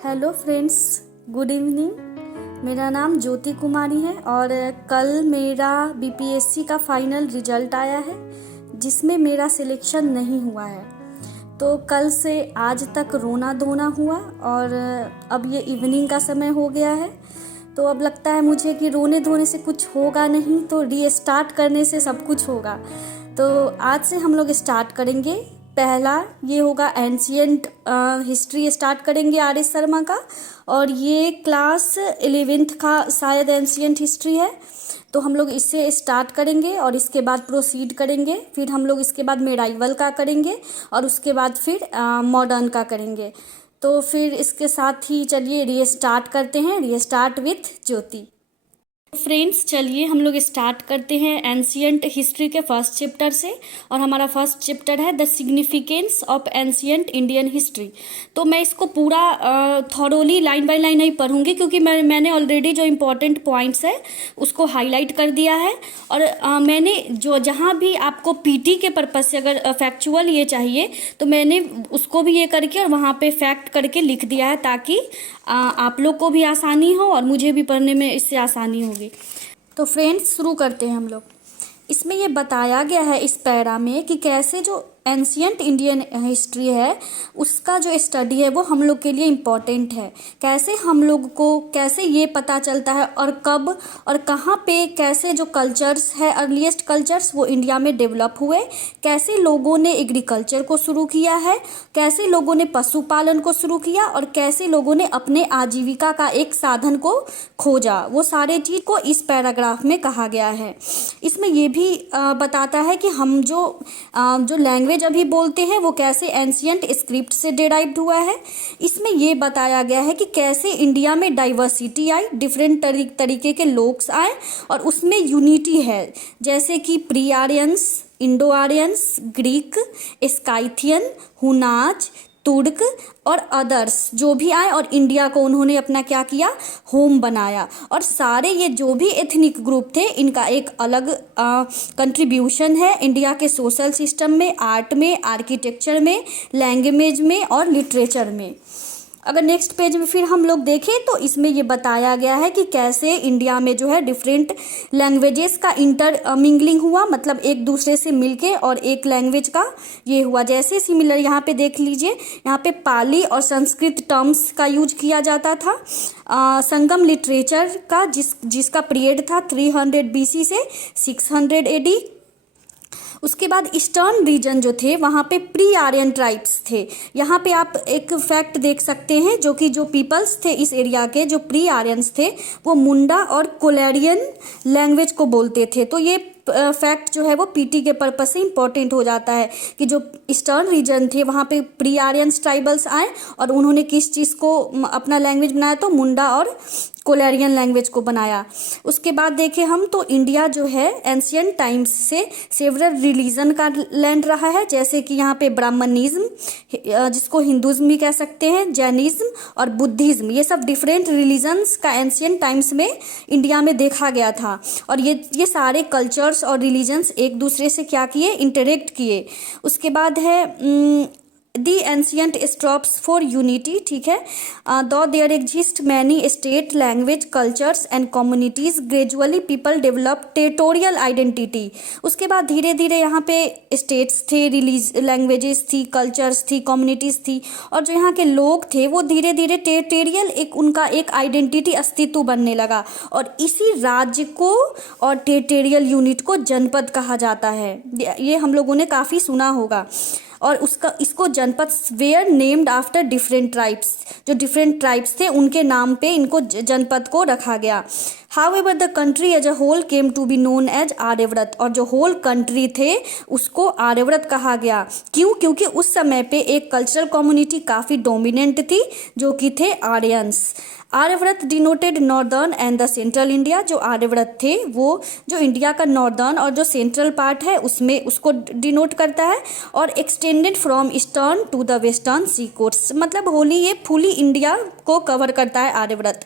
Hello friends, good evening. मेरा नाम ज्योति कुमारी है और कल मेरा बीपीएससी का फाइनल रिजल्ट आया है जिसमें मेरा सिलेक्शन नहीं हुआ है। तो कल से आज तक रोना धोना हुआ और अब ये इवनिंग का समय हो गया है। तो अब लगता है मुझे कि रोने धोने से कुछ होगा नहीं, तो रीस्टार्ट करने से सब कुछ होगा। तो आज से हम लोग स्टार्ट करेंगे। पहला ये होगा एंशियंट हिस्ट्री स्टार्ट करेंगे आर एस शर्मा का, और ये क्लास 11th का शायद एंशियंट हिस्ट्री है। तो हम लोग इससे स्टार्ट करेंगे और इसके बाद प्रोसीड करेंगे। फिर हम लोग इसके बाद मेडाइवल का करेंगे और उसके बाद फिर मॉडर्न का करेंगे। तो फिर इसके साथ ही चलिए रीस्टार्ट करते हैं। Restart with Jyoti. फ्रेंड्स, चलिए हम लोग स्टार्ट करते हैं एंशियंट हिस्ट्री के फर्स्ट चैप्टर से, और हमारा फर्स्ट चैप्टर है the significance of ancient Indian history. तो मैं इसको पूरा थॉरोली लाइन बाय लाइन नहीं पढ़ूंगी, क्योंकि मैंने ऑलरेडी जो इम्पोर्टेंट पॉइंट्स है उसको हाईलाइट कर दिया है। और मैंने जो जहाँ भी आपको पीटी के पर्पज से अगर फैक्चुअल ये चाहिए तो मैंने उसको भी ये करके और वहाँ पे फैक्ट करके लिख दिया है, ताकि आप लोग को भी आसानी हो और मुझे भी पढ़ने में इससे आसानी होगी। तो फ्रेंड्स, शुरू करते हैं हम लोग। इसमें ये बताया गया है इस पैरा में कि कैसे जो एंशियंट इंडियन हिस्ट्री है उसका जो स्टडी है वो हम लोग के लिए इम्पॉर्टेंट है। कैसे हम लोग को कैसे ये पता चलता है और कब और कहाँ पे कैसे जो कल्चर्स है, अर्लीस्ट कल्चर्स, वो इंडिया में डेवलप हुए। कैसे लोगों ने एग्रीकल्चर को शुरू किया है, कैसे लोगों ने पशुपालन को शुरू किया और कैसे लोगों ने अपने आजीविका का एक साधन को खोजा। वो सारे चीज़ को इस पैराग्राफ में कहा गया है। इसमें ये भी बताता है कि हम जो लैंग्वेज अभी बोलते हैं वो कैसे एंशियंट स्क्रिप्ट से डिराइव्ड हुआ है। इसमें ये बताया गया है कि कैसे इंडिया में डाइवर्सिटी आई, डिफरेंट तरीके के लोग आए और उसमें यूनिटी है, जैसे कि pre Aryans, Indo Aryans, Greek, Scythian, Hunas, तुर्क और अदर्स जो भी आए, और इंडिया को उन्होंने अपना क्या किया, होम बनाया। और सारे ये जो भी एथनिक ग्रुप थे इनका एक अलग कंट्रीब्यूशन है इंडिया के सोशल सिस्टम में, आर्ट में, आर्किटेक्चर में, लैंग्वेज में और लिटरेचर में। अगर नेक्स्ट पेज में फिर हम लोग देखें तो इसमें ये बताया गया है कि कैसे इंडिया में जो है डिफरेंट लैंग्वेजेस का इंटर मिंगलिंग हुआ, मतलब एक दूसरे से मिलके और एक लैंग्वेज का ये हुआ। जैसे सिमिलर यहाँ पे देख लीजिए, यहाँ पे पाली और संस्कृत टर्म्स का यूज किया जाता था। संगम लिटरेचर का जिसका पीरियड था 300 BC से 600 AD। उसके बाद ईस्टर्न रीजन जो थे वहाँ पे प्री आर्यन ट्राइब्स थे। यहाँ पे आप एक फैक्ट देख सकते हैं, जो कि जो पीपल्स थे इस एरिया के, जो प्री आर्यंस थे, वो मुंडा और कोलेरियन लैंग्वेज को बोलते थे। तो ये फैक्ट जो है वो पीटी के पर्पज से इम्पोर्टेंट हो जाता है कि जो ईस्टर्न रीजन थे वहाँ पे प्री आर्यंस ट्राइबल्स आए और उन्होंने किस चीज़ को अपना लैंग्वेज बनाया, तो मुंडा और कोलेरियन लैंग्वेज को बनाया। उसके बाद देखें हम तो इंडिया जो है एंशियंट टाइम्स से सेवरल रिलीजन का लैंड रहा है, जैसे कि यहाँ पे ब्राह्मणिज्म, जिसको हिंदुज्म भी कह सकते हैं, जैनिज्म और बुद्धिज्म, ये सब डिफरेंट रिलीजन्स का एंशियंट टाइम्स में इंडिया में देखा गया था। और ये सारे कल्चर्स और रिलीजन्स एक दूसरे से क्या किए, इंटरेक्ट किए। उसके बाद है the ancient strops for unity, ठीक है। Though there exist many state language cultures and communities, gradually people develop territorial identity. उसके बाद धीरे धीरे यहाँ पे स्टेट्स थे, लैंग्वेजेस थी, कल्चर्स थी, कम्युनिटीज थी, और जो यहाँ के लोग थे वो धीरे धीरे टेरिटोरियल उनका एक आइडेंटिटी अस्तित्व बनने लगा। और इसी राज्य को और टेरिटोरियल यूनिट को जनपद कहा जाता है। ये हम लोगों ने काफ़ी सुना होगा। और इसको janapada were named after different tribes, जो डिफरेंट ट्राइब्स थे उनके नाम पे इनको जनपद को रखा गया। However the country as a whole came to be known as Aryavarta, और जो होल कंट्री थे उसको आर्यव्रत कहा गया। क्यों? क्योंकि उस समय पे एक कल्चरल कम्युनिटी काफ़ी डोमिनेंट थी जो कि थे Aryans. Aryavarta denoted northern and the central India, जो आर्यव्रत थे वो जो इंडिया का नॉर्दर्न और जो सेंट्रल पार्ट है उसमें उसको डिनोट करता है, और extended from eastern to the western sea coast, मतलब होली ये फुली इंडिया को कवर करता है Aryavarta.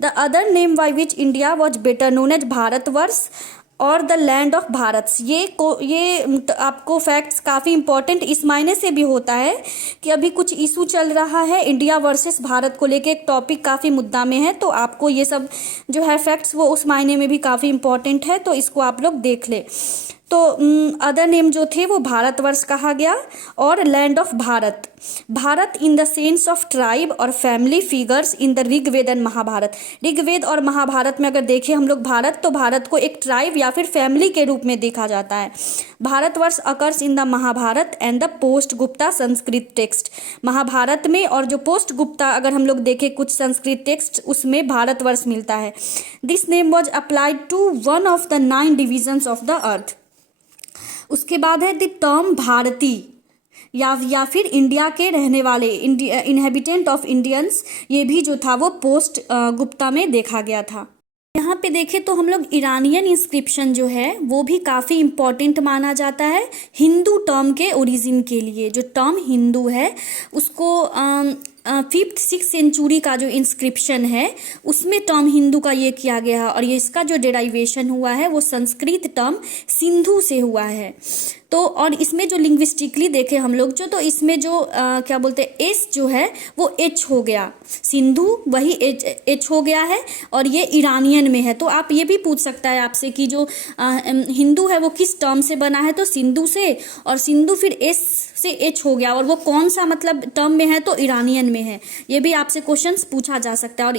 The other name by which India was better known as Bharatvarsha, और द लैंड ऑफ भारत। ये आपको फैक्ट्स काफ़ी इंपॉर्टेंट इस मायने से भी होता है कि अभी कुछ इशू चल रहा है इंडिया वर्सेस भारत को लेके, एक टॉपिक काफ़ी मुद्दा में है, तो आपको ये सब जो है फैक्ट्स वो उस मायने में भी काफ़ी इंपॉर्टेंट है, तो इसको आप लोग देख ले। तो अदर नेम जो थे वो भारतवर्ष कहा गया और land of Bharat. Bharat in the sense of tribe और family figures in the Rigveda and Mahabharata. Rigveda और महाभारत में अगर देखें हम लोग भारत, तो भारत को एक ट्राइब या फिर फैमिली के रूप में देखा जाता है। Bharatvarsha occurs in the Mahabharata and the post Gupta Sanskrit text. Mahabharata में और जो पोस्ट गुप्ता अगर हम लोग देखें कुछ संस्कृत टेक्स्ट, उसमें भारतवर्ष मिलता है। This name was applied to one of the 9 divisions of the earth. उसके बाद है द टर्म भारती या फिर इंडिया के रहने वाले, इनहेबिटेंट ऑफ इंडियंस, ये भी जो था वो पोस्ट गुप्ता में देखा गया था। यहाँ पे देखें तो हम लोग ईरानियन इंस्क्रिप्शन जो है वो भी काफ़ी इम्पॉर्टेंट माना जाता है हिंदू टर्म के ओरिजिन के लिए। जो टर्म हिंदू है उसको 5th 6th सेंचुरी का जो इंस्क्रिप्शन है उसमें टर्म हिंदू का ये किया गया है, और ये इसका जो डेराइवेशन हुआ है वो संस्कृत टर्म सिंधु से हुआ है। तो और इसमें जो लिंग्विस्टिकली देखें हम लोग जो, तो इसमें जो क्या बोलते हैं एस जो है वो एच हो गया, सिंधु वही एच हो गया है, और ये ईरानियन में है। तो आप ये भी पूछ सकता है आपसे कि जो हिंदू है वो किस टर्म से बना है, तो सिंधु से, और सिंधु फिर एस से एच हो गया, और वो कौन सा मतलब टर्म में है, तो ईरानियन में है। ये भी आपसे क्वेश्चंस पूछा जा सकता है। और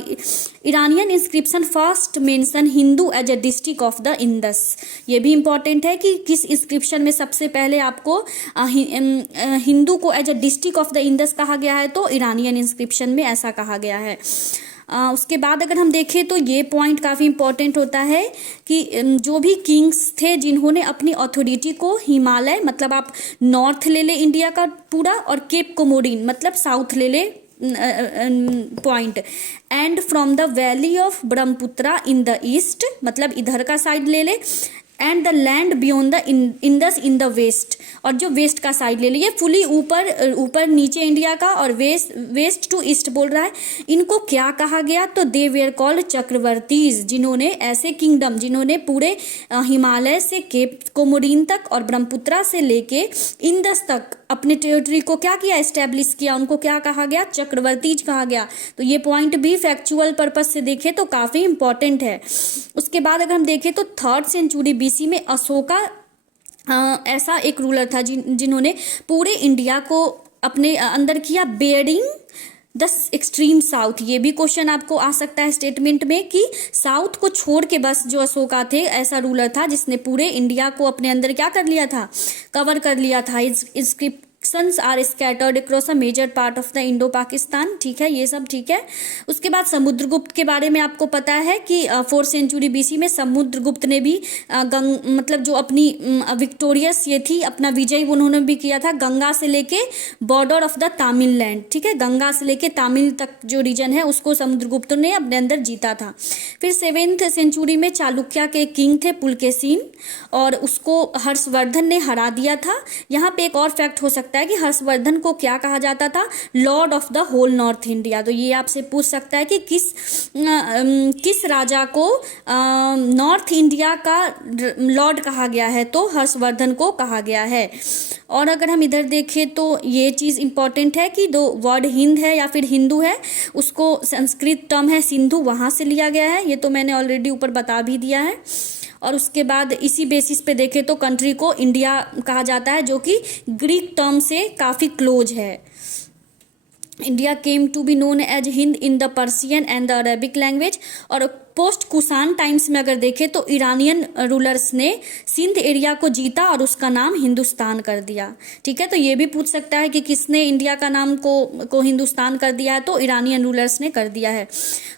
Iranian inscription first mention Hindu as a district of the Indus. ये भी इंपॉर्टेंट है कि किस इंस्क्रिप्शन में सबसे पहले आपको हिंदू को as a district of the Indus कहा गया है, तो ईरानियन इंस्क्रिप्शन में ऐसा कहा गया है। उसके बाद अगर हम देखें तो ये पॉइंट काफ़ी इंपॉर्टेंट होता है कि जो भी किंग्स थे जिन्होंने अपनी अथॉरिटी को हिमालय, मतलब आप नॉर्थ ले ले इंडिया का पूरा, और केप कोमोडिन मतलब साउथ ले ले point, and from the valley of Brahmaputra in the east, मतलब इधर का साइड ले ले, and the land beyond the Indus in the west, और जो वेस्ट का साइड ले लिए, फुली ऊपर नीचे इंडिया का, और वेस्ट टू ईस्ट बोल रहा है। इनको क्या कहा गया, तो दे वेयर कॉल्ड चक्रवर्तीज, जिन्होंने ऐसे किंगडम जिन्होंने पूरे हिमालय से केप कोमोडिन तक और ब्रह्मपुत्रा से लेके इंडस तक अपने टेरिटरी को क्या किया, एस्टेब्लिश किया, उनको क्या कहा गया, चक्रवर्तीज कहा गया। तो ये पॉइंट भी फैक्चुअल पर्पस से देखें तो काफ़ी इंपॉर्टेंट है। उसके बाद अगर हम देखें तो 3rd सेंचुरी बीसी में अशोका ऐसा एक रूलर था जिन्होंने पूरे इंडिया को अपने अंदर किया, बेयरिंग द एक्सट्रीम साउथ। ये भी क्वेश्चन आपको आ सकता है स्टेटमेंट में कि साउथ को छोड़ के बस जो अशोका थे ऐसा रूलर था जिसने पूरे इंडिया को अपने अंदर क्या कर लिया था, कवर कर लिया था। Inscriptions are scattered across a major part of the Indo Pakistan. ठीक है, ये सब ठीक है। उसके बाद समुद्रगुप्त के बारे में आपको पता है कि 4th सेंचुरी बीसी में समुद्रगुप्त ने भी मतलब जो अपनी विक्टोरियस ये थी, अपना विजय उन्होंने भी किया था गंगा से लेके बॉर्डर ऑफ द तमिललैंड। ठीक है, गंगा से लेके तमिल तक जो रीजन है उसको समुद्रगुप्त ने अपने अंदर जीता था। फिर 7th सेंचुरी में चालुक्य के किंग थे पुलकेशिन, और उसको हर्षवर्धन ने हरा दिया था। यहाँ पे एक और फैक्ट हो सकता है कि हर्षवर्धन को क्या कहा जाता था, lord of the whole north India. तो ये आपसे पूछ सकता है कि किस राजा को नॉर्थ इंडिया का लॉर्ड कहा गया है, तो हर्षवर्धन को कहा गया है। और अगर हम इधर देखें तो ये चीज़ इंपॉर्टेंट है कि दो वर्ड हिंद है या फिर हिंदू है, उसको संस्कृत टर्म है सिंधु, वहाँ से लिया गया है। ये तो मैंने ऑलरेडी ऊपर बता भी दिया है। और उसके बाद इसी बेसिस पे देखें तो कंट्री को इंडिया कहा जाता है, जो कि ग्रीक टर्म से काफ़ी क्लोज है। India came to be known as Hind in the Persian and the Arabic language. और पोस्ट कुषाण टाइम्स में अगर देखें तो ईरानियन रूलर्स ने सिंध एरिया को जीता और उसका नाम हिंदुस्तान कर दिया। ठीक है, तो ये भी पूछ सकता है कि किसने इंडिया का नाम को हिंदुस्तान कर दिया है, तो ईरानियन रूलर्स ने कर दिया है।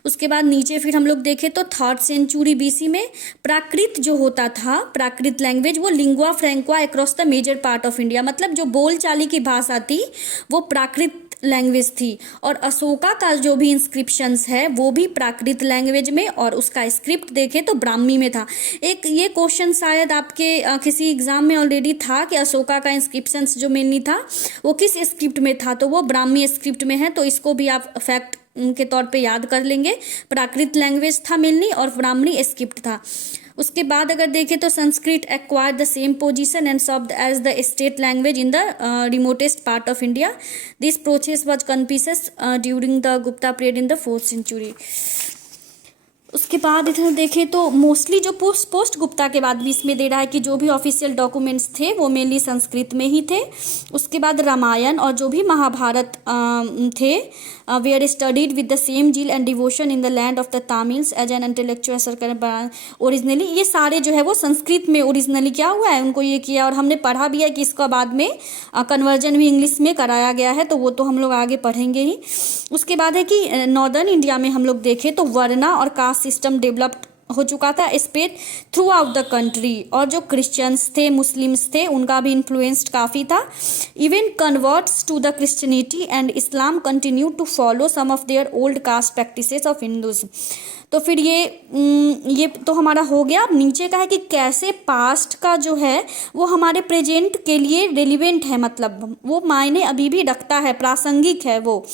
उसके बाद नीचे फिर हम लोग देखें तो 3rd सेंचुरी बीसी में प्राकृत जो होता था, प्राकृत लैंग्वेज, वो lingua franca across the major part of India, मतलब जो बोलचाली की भाषा थी वो प्राकृत लैंग्वेज थी। और अशोका का जो भी इंस्क्रिप्शंस है वो भी प्राकृत लैंग्वेज में, और उसका स्क्रिप्ट देखें तो ब्राह्मी में था। एक ये क्वेश्चन शायद आपके किसी एग्जाम में ऑलरेडी था कि अशोका का इंस्क्रिप्शंस जो मेनली था वो किस स्क्रिप्ट में था, तो वो ब्राह्मी स्क्रिप्ट में है। तो इसको भी आप फैक्ट के तौर पे याद कर लेंगे। प्राकृत लैंग्वेज था मेनली और ब्राह्मणी स्क्रिप्ट था। उसके बाद अगर देखें तो Sanskrit acquire the same position and served as the state language in the remotest part of India. This process was confuse during the Gupta period in the 4th century. उसके बाद इधर देखें तो मोस्टली जो पोस्ट गुप्ता के बाद भी इसमें दे रहा है कि जो भी ऑफिशियल डॉक्यूमेंट्स थे वो मेनली संस्कृत में ही थे. उसके बाद रामायण और जो भी महाभारत थे were studied with the same zeal and devotion in the land of the Tamils as an intellectual circle originally. ये सारे जो है वो संस्कृत में ओरिजिनली क्या हुआ है उनको ये किया, और हमने पढ़ा भी है कि इसका बाद में कन्वर्जन भी इंग्लिश में कराया गया है, तो वो तो हम लोग आगे पढ़ेंगे ही. उसके बाद है कि नॉर्दर्न इंडिया में हम लोग देखें तो वर्ना और कास्ट सिस्टम डेवलप्ड हो चुका था spread through out the country, और जो क्रिश्चियंस थे मुस्लिम्स थे उनका भी इन्फ्लुएंस्ड काफ़ी था. Even converts to the Christianity and Islam continue to follow some of their old caste practices of Hindus. तो फिर ये तो हमारा हो गया. अब नीचे का है कि कैसे पास्ट का जो है वो हमारे प्रेजेंट के लिए रेलिवेंट है, मतलब वो मायने अभी भी रखता है, प्रासंगिक है वो.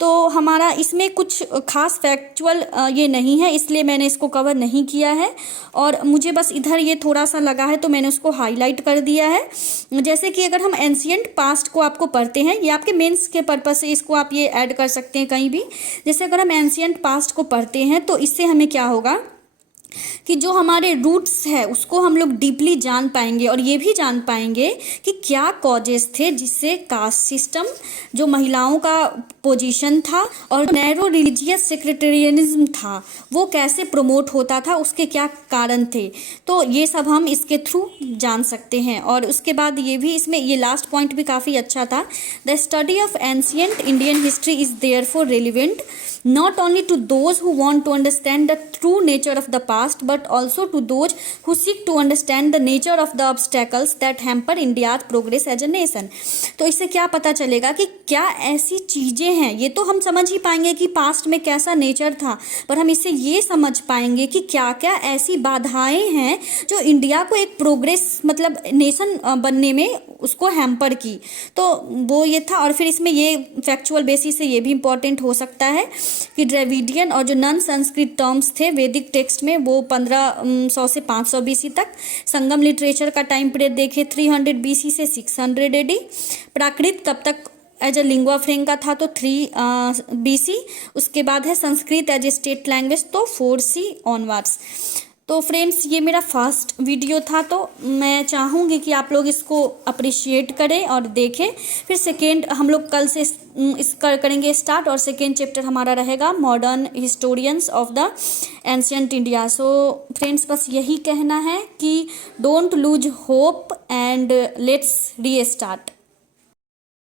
तो हमारा इसमें कुछ खास फैक्चुअल ये नहीं है, इसलिए मैंने इसको कवर नहीं किया है, और मुझे बस इधर ये थोड़ा सा लगा है तो मैंने उसको हाईलाइट कर दिया है. जैसे कि अगर हम एंशियंट पास्ट को आपको पढ़ते हैं, ये आपके मेंस के पर्पस से इसको आप ये ऐड कर सकते हैं कहीं भी. जैसे अगर हम एंशियंट पास्ट को पढ़ते हैं तो इससे हमें क्या होगा कि जो हमारे रूट्स है उसको हम लोग डीपली जान पाएंगे, और ये भी जान पाएंगे कि क्या कॉजेस थे जिससे कास्ट सिस्टम, जो महिलाओं का पोजीशन था और नैरो रिलीजियस सेक्रेटेरियनिज्म था वो कैसे प्रमोट होता था, उसके क्या कारण थे. तो ये सब हम इसके थ्रू जान सकते हैं. और उसके बाद ये भी इसमें ये लास्ट पॉइंट भी काफ़ी अच्छा था. The study of ancient Indian history is therefore relevant not only to those who want to understand the true nature of the past but also to those who seek to understand the nature of the obstacles that hamper India's progress as a nation. तो इससे क्या पता चलेगा कि क्या ऐसी चीज़ें हैं, ये तो हम समझ ही पाएंगे कि पास्ट में कैसा नेचर था, पर हम इससे ये समझ पाएंगे कि क्या क्या ऐसी बाधाएं हैं जो इंडिया को एक प्रोग्रेस मतलब नेशन बनने में उसको हैम्पर की. तो वो ये था. और फिर इसमें ये फैक्चुअल बेसिस से ये भी इम्पॉर्टेंट हो सकता है कि ड्रेविडियन और जो नॉन संस्कृत टर्म्स थे वैदिक टेक्स्ट में वो 1500 से 500 BC तक. संगम लिटरेचर का टाइम पीरियड देखे 300 BC से 600 AD. प्राकृत कब तक एज अ लिंगुआ फ्रेंका था तो 3 BC. उसके बाद है Sanskrit as a state language तो 4C ऑनवर्ड्स. तो फ्रेंड्स ये मेरा फर्स्ट वीडियो था, तो मैं चाहूँगी कि आप लोग इसको अप्रिशिएट करें और देखें. फिर सेकेंड हम लोग कल से करेंगे स्टार्ट, और सेकेंड चैप्टर हमारा रहेगा modern historians of the ancient India. So friends बस यही कहना है कि don't lose hope and let's री स्टार्ट.